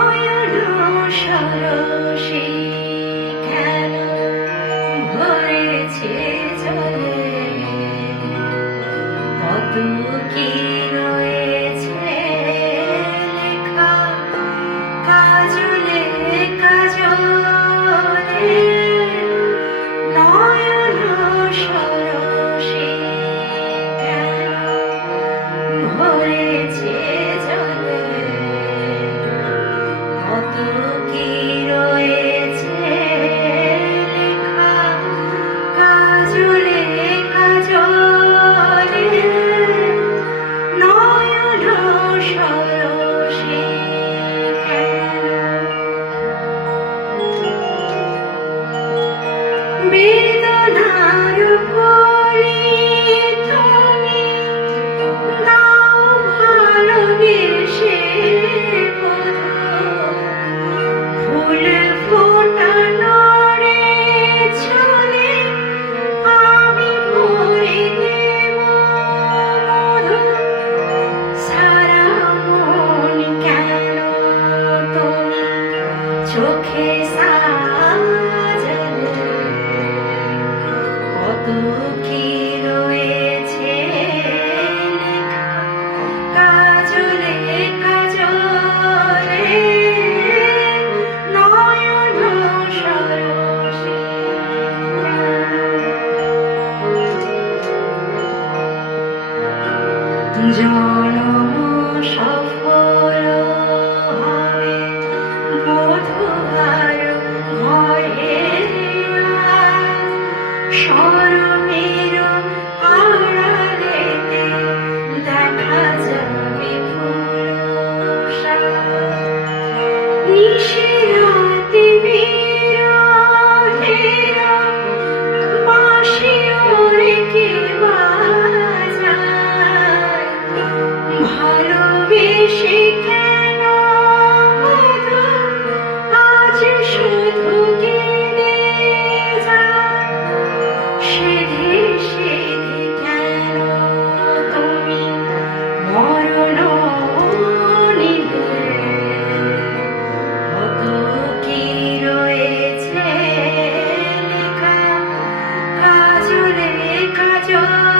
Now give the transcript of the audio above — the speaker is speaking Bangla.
নয়ন সরসী কেন ভরেছে জলে, কত কি রয়েছে লেখা কাজলে কাজলে। নয়ন সরসী কেন ভরেছে জলে, কত কি রয়েছে লেখা কাজলে কাজলে। নয়ন সরসী কেন, বেদনার কলি তুমি দাও ভালোবেসে ফুল ফোটানোরে ছলে, আমি ভরে দেব মধু সারা মন। কেন তুমি চোখে সাজালে, কত কি রয়েছে লেখা কাজলে কাজলে। নয়ন সরসী জনম সফল হবে বোধবার ঘরে আজ, শরমের আড়ালেতে দেখা যাবে ফুলসাজ। নিশিরাতে বিরহের বাঁশি ওরে কে বাজায়, ভালোবেসে কেন বধূ আজ শুধু কেঁদে যায়। সেধে সেধে কেন তুমি মরণ নিলে, কত কি রয়েছে লেখা কাজলে কাজলে।